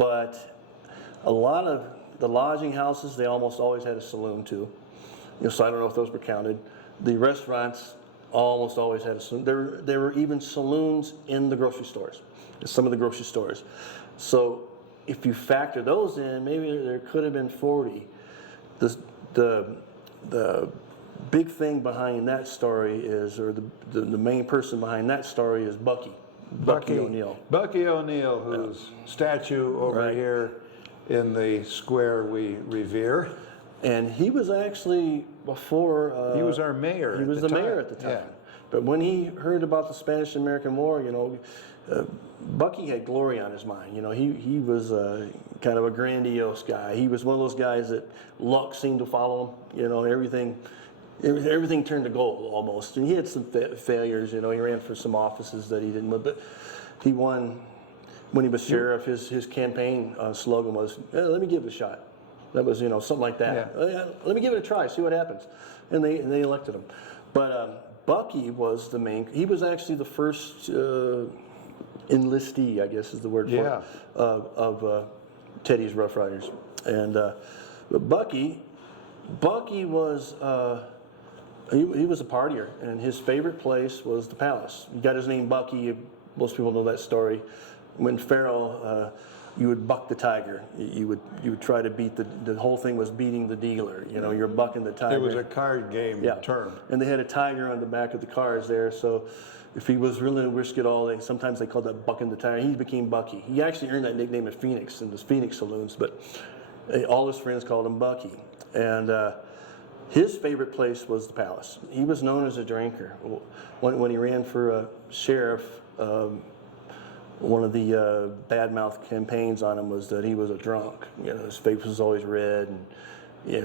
but a lot of the lodging houses, they almost always had a saloon too. So I don't know if those were counted. The restaurants almost always had a saloon. There were even saloons in the grocery stores, some of the grocery stores. So if you factor those in, maybe there could have been 40. The big thing behind that story is, or the main person behind that story is Bucky O'Neill. Bucky O'Neill, whose statue over here in the square we revere. And he was actually before... he was our mayor. He was the mayor at the time. Yeah. But when he heard about the Spanish-American War, Bucky had glory on his mind. He was kind of a grandiose guy. He was one of those guys that luck seemed to follow him. Everything turned to gold almost. And he had some failures. He ran for some offices that he didn't win, but he won when he was sheriff. His campaign slogan was, "Let me give it a shot." That was, something like that. Yeah. Let me give it a try, see what happens. And they elected him. But Bucky was the main, he was actually the first enlistee, I guess is the word for it, of Teddy's Rough Riders. And but Bucky was, he was a partier, and his favorite place was the Palace. He got his name Bucky, most people know that story. When Pharaoh, you would buck the tiger. You would try to beat the whole thing was beating the dealer. You're bucking the tiger. It was a card game term. And they had a tiger on the back of the cars there. So if he was really to risk it all, sometimes they called that bucking the tiger. He became Bucky. He actually earned that nickname at Phoenix in the Phoenix saloons, but all his friends called him Bucky. And his favorite place was the Palace. He was known as a drinker. When he ran for sheriff, one of the bad-mouth campaigns on him was that he was a drunk. His face was always red, and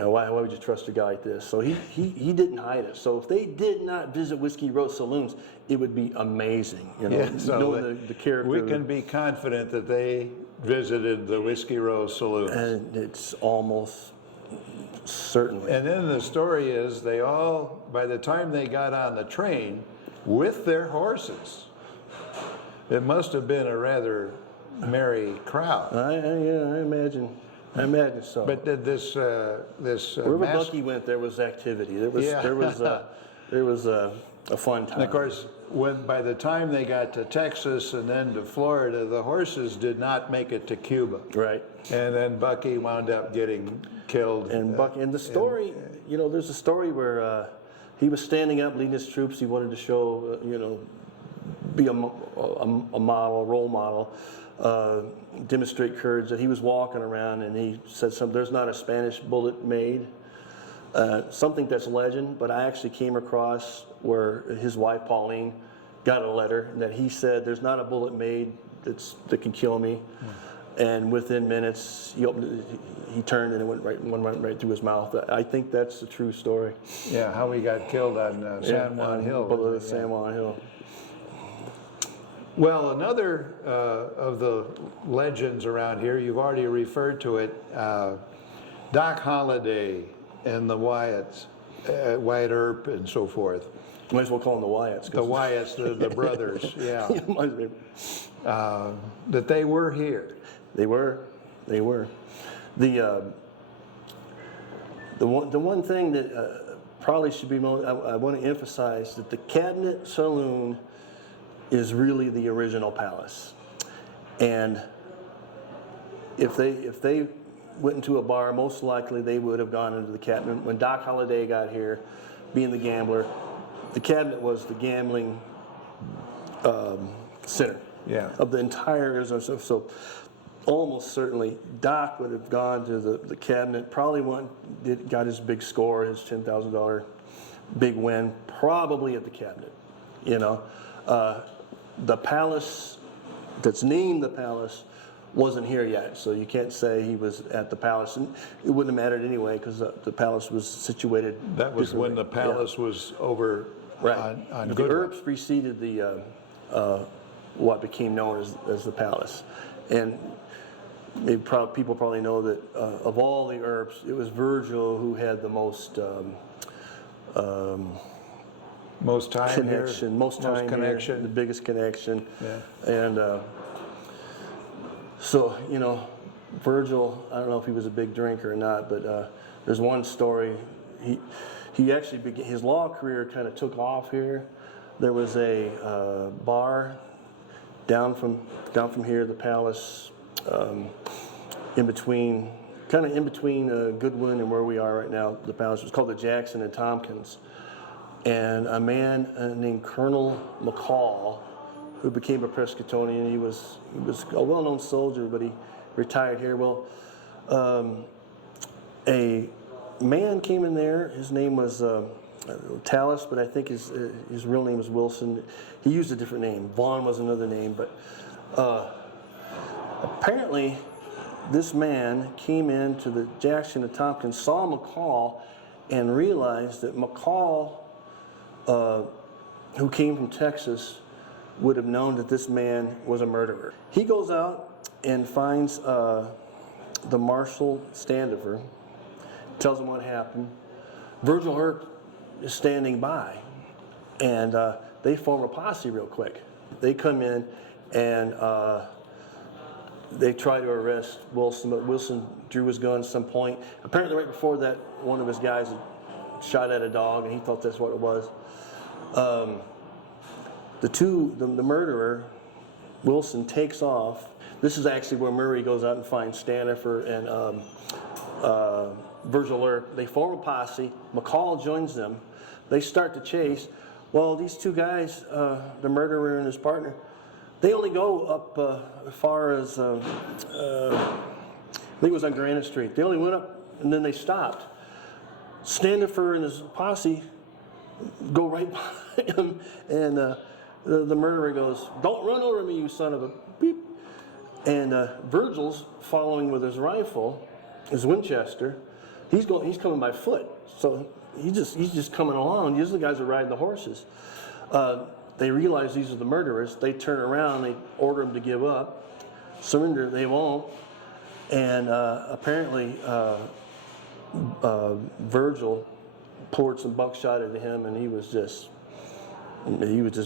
why would you trust a guy like this? So he didn't hide it. So if they did not visit Whiskey Row saloons, it would be amazing. So knowing the character. We can be confident that they visited the Whiskey Row saloons. And it's almost certainly. And then the story is they all, by the time they got on the train with their horses, it must have been a rather merry crowd. I imagine. I imagine so. But did this wherever Bucky went, there was activity. There was a fun time. And of course, by the time they got to Texas and then to Florida, the horses did not make it to Cuba. Right. And then Bucky wound up getting killed. And Bucky, and the story, there's a story where he was standing up leading his troops. He wanted to show, be a model, a role model, demonstrate courage. That he was walking around and he said something. There's not a Spanish bullet made. Something that's legend, but I actually came across where his wife Pauline got a letter that he said, "There's not a bullet made that can kill me." And within minutes, he turned and it went right through his mouth. I think that's the true story. Yeah, how he got killed on San Juan Hill. San Juan Hill. Well, another of the legends around here, you've already referred to it, Doc Holliday and the Wyatts, Wyatt Earp and so forth. Might as well call them the Wyatts. The Wyatts, the brothers, yeah. That they were here. They were. The one thing that probably should be I want to emphasize that the Cabinet Saloon is really the original Palace, and if they went into a bar, most likely they would have gone into the Cabinet. When Doc Holliday got here, being the gambler, the Cabinet was the gambling center of the entire Arizona. So almost certainly Doc would have gone to the Cabinet, probably got his big score, his $10,000 big win, probably at the Cabinet. The Palace that's named the Palace wasn't here yet, so you can't say he was at the Palace, and it wouldn't have mattered anyway because the Palace was situated. That was when the Palace was over on the Earps preceded the what became known as the Palace, and people probably know that of all the Earps, it was Virgil who had the most time connection, here, most connection, here, the biggest connection, and so Virgil, I don't know if he was a big drinker or not, but there's one story. He actually began, his law career kind of took off here. There was a bar down from here, the Palace, in between Goodwin and where we are right now, the Palace. It was called the Jackson and Tompkins. And a man named Colonel McCall, who became a Prescottonian, he was a well-known soldier, but he retired here. Well, a man came in there. His name was Tallis, but I think his real name was Wilson. He used a different name. Vaughn was another name, but apparently this man came into the Jackson and Tompkins, saw McCall, and realized that McCall, who came from Texas, would have known that this man was a murderer. He goes out and finds the Marshal Standifer, tells him what happened. Virgil Earp is standing by, and they form a posse real quick. They come in and they try to arrest Wilson, but Wilson drew his gun at some point. Apparently right before that, one of his guys had shot at a dog, and he thought that's what it was. The murderer, Wilson, takes off. This is actually where Murray goes out and finds Standifer and Virgil Earp. They form a posse. McCall joins them. They start to chase. Well, these two guys, the murderer and his partner, they only go up as far as, I think it was on Granite Street. They only went up and then they stopped. Standifer and his posse go right by him, and the murderer goes, "Don't run over me, you son of a beep." And Virgil's following with his rifle, his Winchester. He's coming by foot, so he's just coming along. These are the guys that ride the horses. They realize these are the murderers. They turn around. They order them to give up, surrender. They won't, and apparently Virgil poured some buckshot into him, and he was just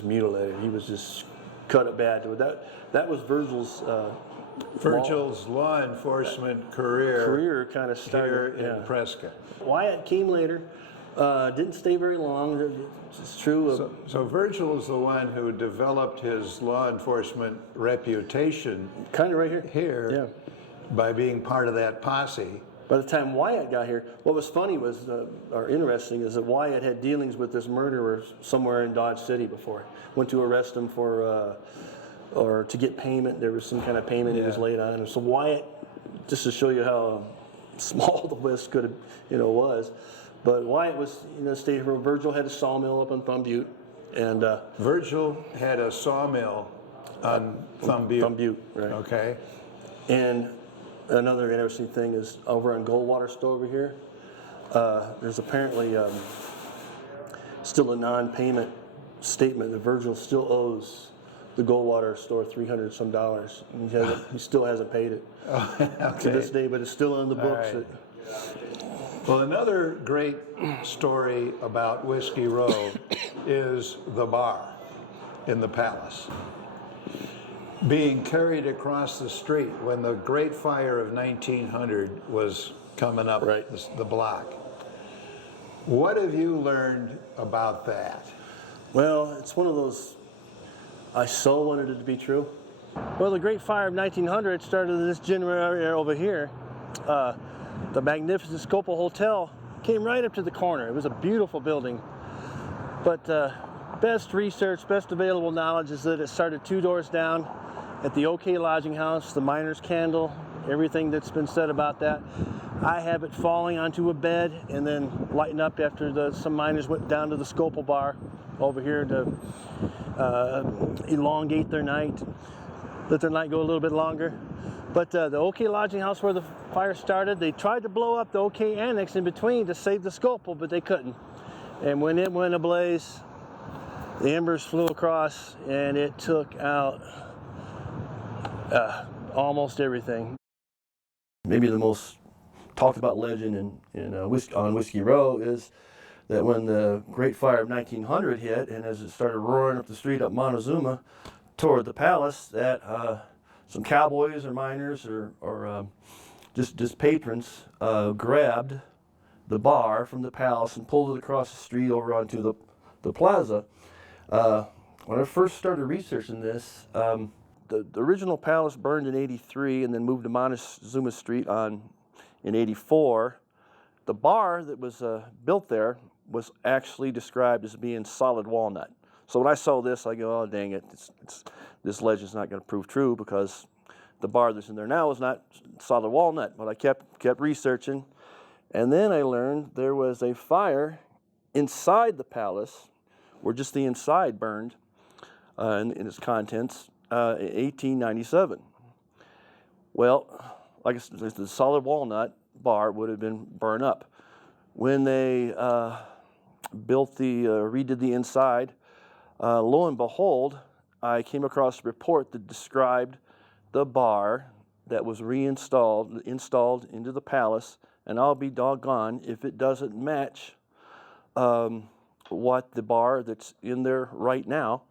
mutilated. He was just cut it bad. That was Virgil's law enforcement career kind of started here in Prescott. Wyatt came later, didn't stay very long. It's true. So Virgil is the one who developed his law enforcement reputation kind of right here. Here, by being part of that posse. By the time Wyatt got here, what was funny was, or interesting, is that Wyatt had dealings with this murderer somewhere in Dodge City before. Went to arrest him for, or to get payment. There was some kind of payment he was laid on him. So Wyatt, just to show you how small the West could have, was. But Wyatt was, stayed here. Virgil had a sawmill up on Thumb Butte, and Virgil had a sawmill on Thumb Butte. Thumb Butte, right? Okay. And another interesting thing is over on Goldwater store over here, there's apparently still a non-payment statement that Virgil still owes the Goldwater store $300 some. He still hasn't paid it to this day, but it's still in the books. Right. Well, another great story about Whiskey Row is the bar in the Palace being carried across the street when the Great Fire of 1900 was coming up the block. What have you learned about that? Well, it's one of those, I so wanted it to be true. Well, the Great Fire of 1900 started in this general area over here. The magnificent Scopo Hotel came right up to the corner. It was a beautiful building. But best research, best available knowledge is that it started 2 doors down at the OK Lodging House, the Miner's Candle, everything that's been said about that. I have it falling onto a bed and then lighting up after some miners went down to the Scopo Bar over here to elongate their night, let their night go a little bit longer. But the OK Lodging House where the fire started, they tried to blow up the OK Annex in between to save the Scopo, but they couldn't. And when it went ablaze, the embers flew across and it took out almost everything. Maybe the most talked about legend on Whiskey Row is that when the Great Fire of 1900 hit, and as it started roaring up the street up Montezuma toward the Palace, that some cowboys or miners or just patrons grabbed the bar from the palace and pulled it across the street over onto the plaza. When I first started researching this, the original palace burned in '83 and then moved to Montezuma Street in '84. The bar that was built there was actually described as being solid walnut. So when I saw this, I go, oh, dang it, this legend's not going to prove true because the bar that's in there now is not solid walnut. But I kept researching, and then I learned there was a fire inside the palace where just the inside burned in its contents in 1897. Well, like I said, the solid walnut bar would have been burned up. When they redid the inside, lo and behold, I came across a report that described the bar that was installed into the palace, and I'll be doggone if it doesn't match what the bar that's in there right now,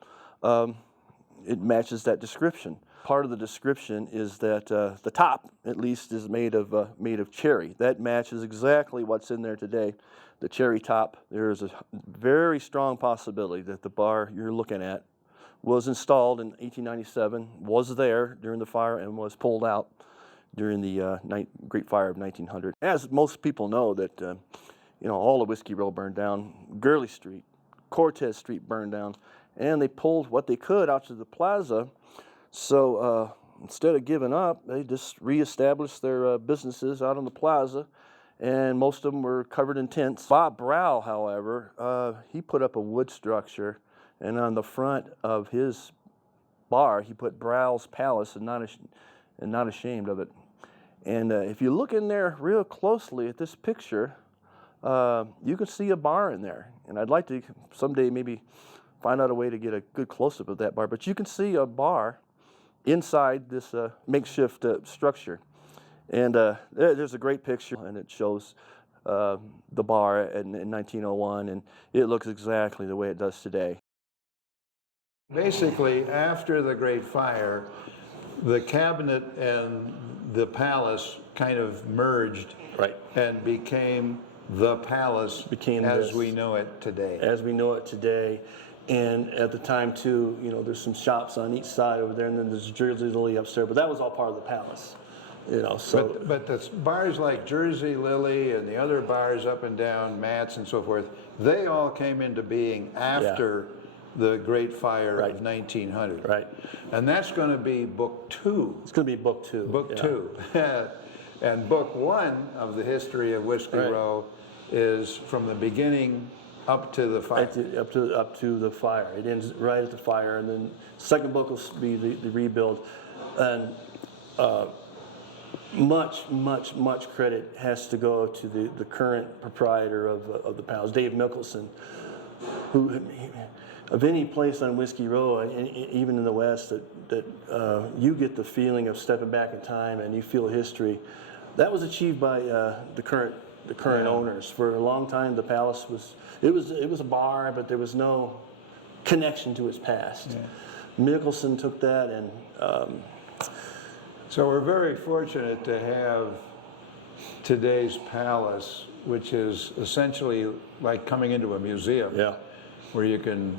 it matches that description. Part of the description is that the top, at least, is made of cherry. That matches exactly what's in there today. The cherry top. There is a very strong possibility that the bar you're looking at was installed in 1897, was there during the fire, and was pulled out during the Great Fire of 1900. As most people know, that all of Whiskey Row burned down, Gurley Street, Cortez Street burned down, and they pulled what they could out to the plaza. So instead of giving up, they just reestablished their businesses out on the plaza, and most of them were covered in tents. Bob Brow, however, he put up a wood structure, and on the front of his bar, he put Brow's Palace, and not ashamed of it. And if you look in there real closely at this picture, you can see a bar in there. And I'd like to someday maybe find out a way to get a good close-up of that bar. But you can see a bar inside this makeshift structure. And there's a great picture, and it shows the bar in 1901, and it looks exactly the way it does today. Basically, after the Great Fire, the cabinet and the palace kind of merged, Right. and became the palace as we know it today. As we know it today. And at the time, too, there's some shops on each side over there, and then there's Jersey Lily upstairs, but that was all part of the palace. So. But the bars like Jersey Lily and the other bars up and down, Matt's and so forth, they all came into being after the Great Fire of 1900. Right. And that's going to be book 2. It's going to be book 2. Book 2. And book 1 of the history of Whiskey Row is from the beginning up to the fire. Up to the fire. It ends right at the fire, and then second book will be the rebuild. And much credit has to go to the current proprietor of the palace, Dave Mickelson, who, of any place on Whiskey Row, even in the West, that you get the feeling of stepping back in time and you feel history. That was achieved by the current owners. For a long time, the palace was a bar, but there was no connection to its past. Yeah. Mickelson took that, and so we're very fortunate to have today's palace, which is essentially like coming into a museum, where you can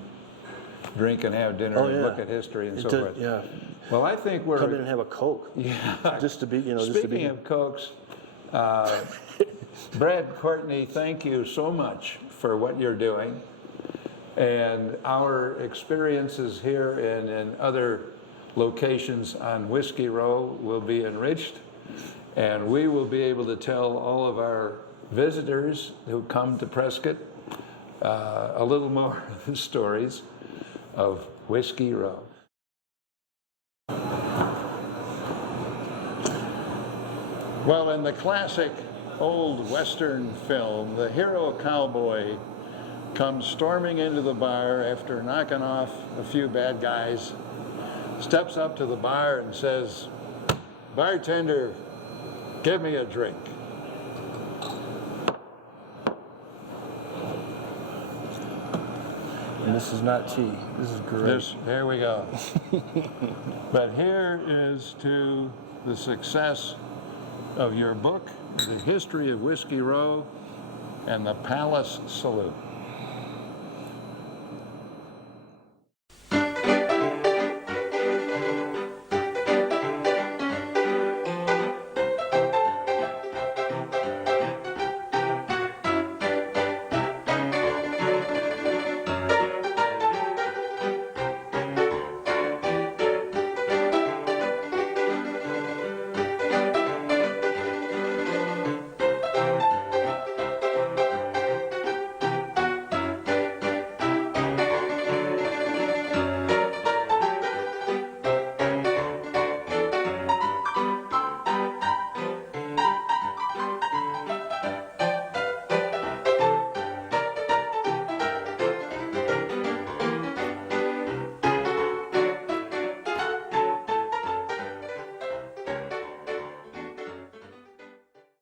drink and have dinner and look at history and so forth. Yeah. Well, I think we're come in and have a Coke. Yeah. Just to be, Speaking of Cokes, Brad Courtney, thank you so much for what you're doing, and our experiences here and in other locations on Whiskey Row will be enriched, and we will be able to tell all of our visitors who come to Prescott a little more of the stories of Whiskey Row. Well, in the classic old Western film, the hero cowboy comes storming into the bar after knocking off a few bad guys, steps up to the bar and says, "Bartender, give me a drink." And this is not tea. This is great. There we go. But here is to the success of your book, The History of Whiskey Row and the Palace Saloon.